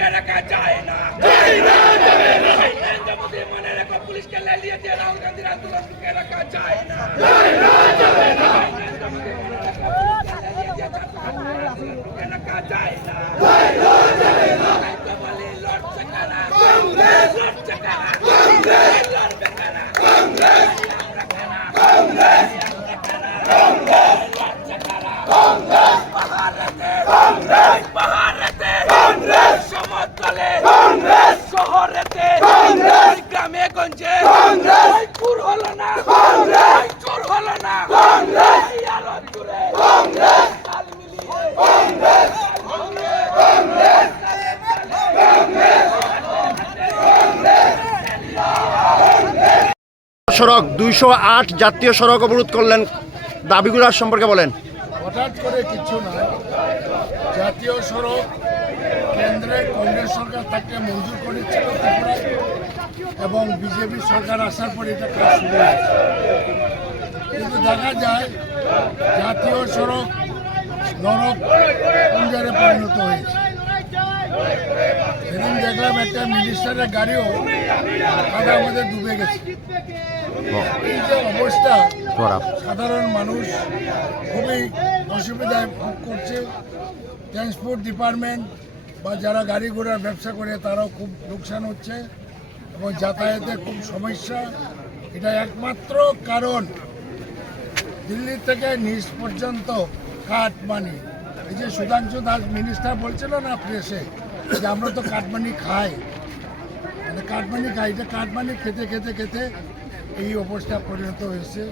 লুকিয়ে রাখা যায় না। নরেন্দ্র মোদী মনে রেখো, পুলিশকে লেলিয়ে দিয়ে রাহুল গান্ধীর আন্দোলন লুকিয়ে রাখা যায় না। নরেন্দ্র মোদী মনে রেখো, পুলিশকে লেলিয়ে দিয়ে আন্দোলন লুকিয়ে রাখা যায় না। বলি লড়ছে কারা? লড়ছে কারা? লড়বে কারা? আমরা কারা? পাহাড়েতে সমতলে শহরেতে গ্রামে গঞ্জে চুর হলো না, চোর হলো না, আরো জুড়ে তাল মিলিয়ে সড়ক 208 জাতীয় সড়ক অবরোধ করলেন, দাবিগুলোর সম্পর্কে বলেন। হঠাৎ করে কিছু নয়, জাতীয় সড়ক কেন্দ্রে কংগ্রেস সরকার তাকে মঞ্জুর করেছিল ত্রিপুরায় এবং বিজেপি সরকার আসার পর এটা কাজ শুরু হয়েছে। কিন্তু দেখা যায় জাতীয় সড়ক নরক কুঞ্জারে পরিণত হয়েছে। সেদিন দেখলাম একটা মিনিস্টারের গাড়িও কাদার মধ্যে ডুবে গেছে। এই যে অবস্থা, সাধারণ মানুষ খুবই অসুবিধায় ভোগ করছে। ট্রান্সপোর্ট ডিপার্টমেন্ট বা যারা গাড়ি ঘোড়ার ব্যবসা করে তারাও খুব লোকসান হচ্ছে এবং যাতায়াতে খুব সমস্যা। এটা একমাত্র কারণ দিল্লি থেকে নিচ পর্যন্ত কাটমানি। এই যে সুধাংশু দাস মিনিস্টার বলছিল না প্রেসে যে আমরা তো কাটমানি খাই, মানে কাটমানি খাই, এটা কাটমানি খেতে খেতে খেতে এই অবস্থা পরিণত হয়েছে।